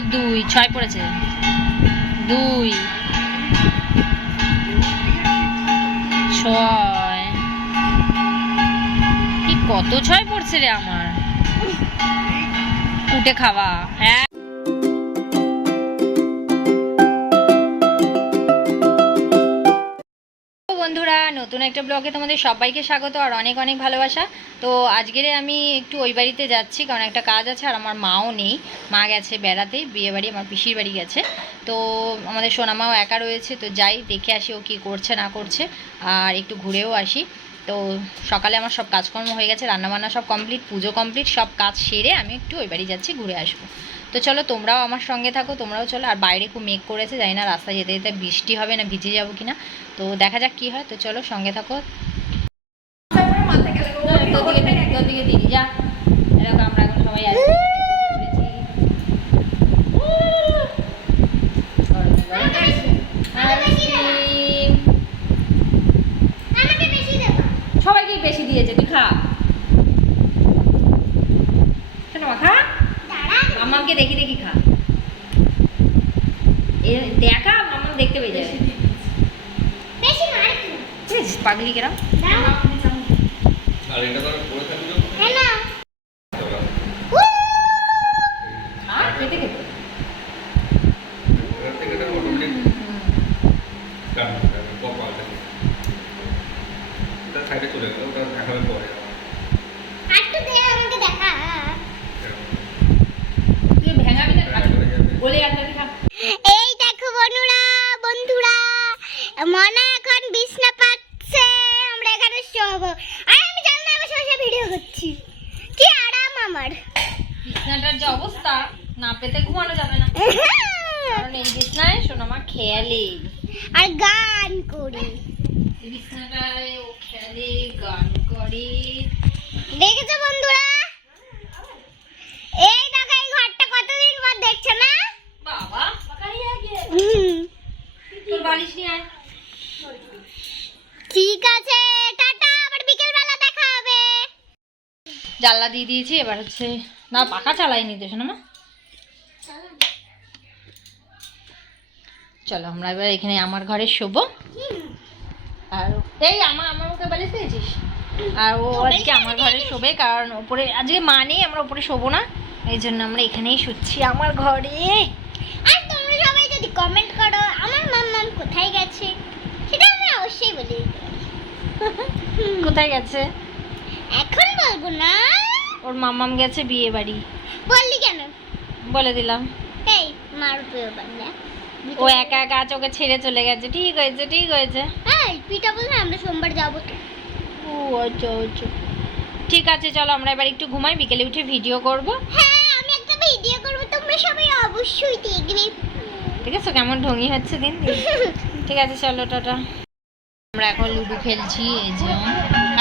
দুই ছয় পড়েছে। দুই ছয়। কত ছয় পড়ছে রে আমার? কুটে খাওয়া হ্যাঁ। নতুন একটা ব্লগে তোমাদের সবাইকে স্বাগত আর অনেক অনেক ভালোবাসা। তো আজকেরে আমি একটু ওই বাড়িতে যাচ্ছি, কারণ একটা কাজ আছে আর আমার মাও নেই। মা গেছে বেড়াতে, বিয়ে বাড়ি, আমার পিসির বাড়ি গেছে। তো আমাদের সোনামাও একা রয়েছে, তো যাই দেখে আসি ও কী করছে না করছে, আর একটু ঘুরেও আসি। তো সকালে আমার সব কাজকর্ম হয়ে গেছে, রান্নাবান্না সব কমপ্লিট পুজো কমপ্লিট সব কাজ সেরে আমি একটু ওই বাড়ি যাচ্ছি, ঘুরে আসব। তো চলো তোমরাও আমার সঙ্গে থাকো, তোমরাও চলো, আর বাইরে খুব মেঘ করেছে, জানি না রাস্তায় যেতে যেতে বৃষ্টি হবে না ভিজে যাব কিনা। তো দেখা যাক কী হয়, তো চলো সঙ্গে থাকো তোর দিকে দিদি, তোর দিকে দিদি, যা এরকম আমরা এখন সবাই আছি আইসক্রিম। সবাইকেই বেশি দিয়েছে তুই খা। কেন মা, খা মামাকে দেখি দেখি খা। দেখা মামা দেখতে পেয়ে যাবে। পাগলি কেরাম। আর এটা করে পড়ে থাকলে আর খেতে খেতে এটার থেকে এটা অটোমেটিক গান কপাল থাকে এটা সাইডে চলে গেল ওটা দেখাবে পরে তুই ভেঙাবি না খাবি বলে একটা খা এই দেখো বন্ধুরা বন্ধুরা মনা এখন বিছনা পাচ্ছে আমরা এখানে শোবো আর আমি জানলা বসে বসে ভিডিও করছি। কি আরাম আমার। বিছনাটার যে অবস্থা না পেতে ঘুমানো যাবে না। কারণ এই বিছনায় সোনামা খেয়ালে। আর গান করি। বিছনাটায় ও খেলে গান করে। দেখেছ বন্ধুরা? এই দেখো এই ঘরটা কতদিন পর দেখছ না? বাবা তোর বালিশ নিয়ে আয়। ঠিক আছে টাটা আবার বিকেল বেলা দেখা হবে জানলা দিয়ে দিয়েছি এবার হচ্ছে না পাখা চালাইনি তো শোনা চলো আমরা এবার এখানে আমার ঘরে শোবো। আর এই আমার আমার মুখে বালিশ দিয়েছিস? আর ও আজকে আমার ঘরে শোবে কারণ ওপরে আজকে মা নেই আমরা ওপরে শোবো না। এই জন্য আমরা এখানেই শুচ্ছি আমার ঘরে। আর তোমরা সবাই যদি কমেন্ট করো আমার মাম্মাম কোথায় গেছে? সেটা আমি অবশ্যই বলে। কোথায় গেছে? এখন বলব না। ওর মাম্মাম গেছে বিয়ে বাড়ি। বললি কেন? বলে দিলাম। এই মার পেও বাংলা ও একা একা ওকে ছেড়ে চলে গেছে। ঠিক হয়েছে ঠিক হয়েছে। এই পিটা বলছে আমরা সোমবার যাব তো। ও আচ্ছা আচ্ছা। ঠিক আছে চলো আমরা এবার একটু ঘুমাই বিকেলে উঠে ভিডিও করব। হ্যাঁ আমি একটা ভিডিও করব তোমরা সবাই অবশ্যই দেখবে। ঠিক আছে কেমন ঢঙ্গি হচ্ছে দিন দিন ঠিক আছে চলো টাটা। আমরা এখন লুডো খেলছি এই যে।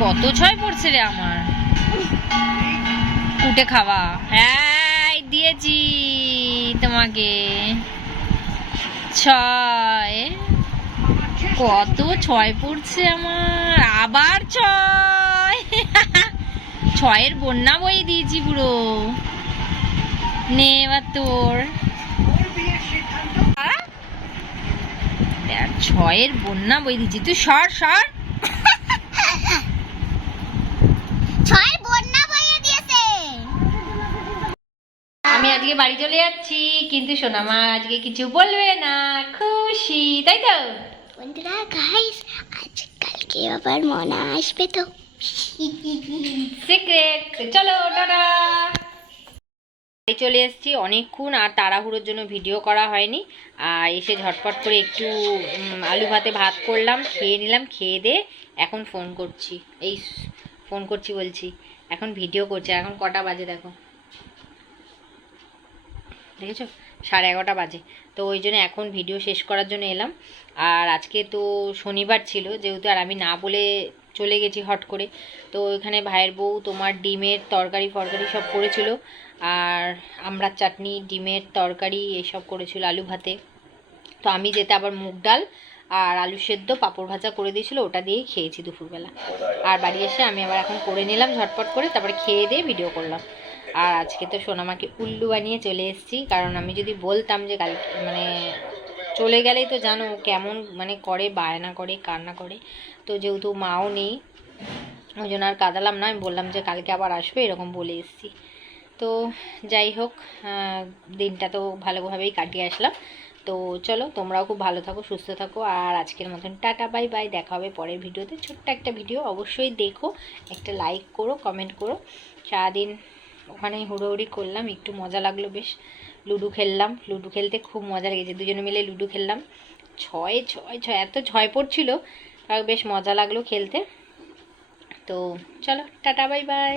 কত ছয় পড়ছে রে আমার। কুটে খাওয়া। হ্যাঁ দিয়েছি তোমাকে। ছয়। কত ছয় পড়ছে আমার। আবার ছয়। ছয়ের বন্যা বই দিয়েছি পুরো। নে এবার তোর? ছয়ের বন্যা বই দিয়েছি। তুই সর সর ছয় বন্যা বইয়ে দিয়েছে আমি আজকে বাড়ি চলে যাচ্ছি কিন্তু সোনামা আজকে কিছু বলবে না। খুশি তাই তো? বন্ধুরা গাইস আজ কালকে আবার মনা আসবে তো। সিক্রেট চলো টাটা। বাড়ি চলে এসেছি অনেকক্ষণ আর তাড়াহুড়োর জন্য ভিডিও করা হয়নি। আর এসে ঝটপট করে একটু আলু ভাতে ভাত করলাম খেয়ে নিলাম খেয়ে দিয়ে এখন ফোন করছি। এই ফোন করছি বলছি এখন ভিডিও করছি এখন কটা বাজে দেখো। দেখেছ? সাড়ে এগারোটা বাজে। তো ওই জন্য এখন ভিডিও শেষ করার জন্য এলাম। আর আজকে তো শনিবার ছিল, যেহেতু আর আমি না বলে চলে গেছি হট করে। তো ওইখানে ভাইয়ের বউ তোমার ডিমের তরকারি ফরকারি সব করেছিল। আর আমরা চাটনি, ডিমের তরকারি এসব করেছিল আলু ভাতে। তো আমি যেতে আবার মুগ ডাল আর আলু সেদ্ধ, পাঁপড় ভাজা করে দিয়েছিল, ওটা দিয়েই খেয়েছি দুপুরবেলা। আর বাড়ি এসে আমি আবার এখন করে নিলাম ঝটপট করে, তারপরে খেয়ে দিয়ে ভিডিও করলাম। আর আজকে তো সোনামাকে উল্লু বানিয়ে চলে এসেছি, কারণ আমি যদি বলতাম যে কাল মানে চলে গেলেই তো জানো কেমন মানে করে, বায়না করে, কান্না করে। তো যেহেতু মাও নেই, ওই জন্য আর কাঁদালাম না, আমি বললাম যে কালকে আবার আসবে, এরকম বলে এসেছি। তো যাই হোক দিনটা তো ভালোভাবেই কাটিয়ে আসলাম। তো চলো, তোমরাও খুব ভালো থাকো, সুস্থ থাকো, আর আজকের মতন টাটা, বাই বাই, দেখা হবে পরের ভিডিওতে। ছোট্ট একটা ভিডিও অবশ্যই দেখো, একটা লাইক করো কমেন্ট করো। সারাদিন ওখানে হুড়োহুড়ি করলাম, একটু মজা লাগল বেশ। লুডো খেললাম, লুডু খেলতে খুব মজা লেগেছে, দুজনে মিলে লুডো খেললাম। ছয় ছয় ছয়, এত ছয় পড়ছিল বেশ মজা লাগল খেলতে। তো চলো, টাটা, বাই বাই।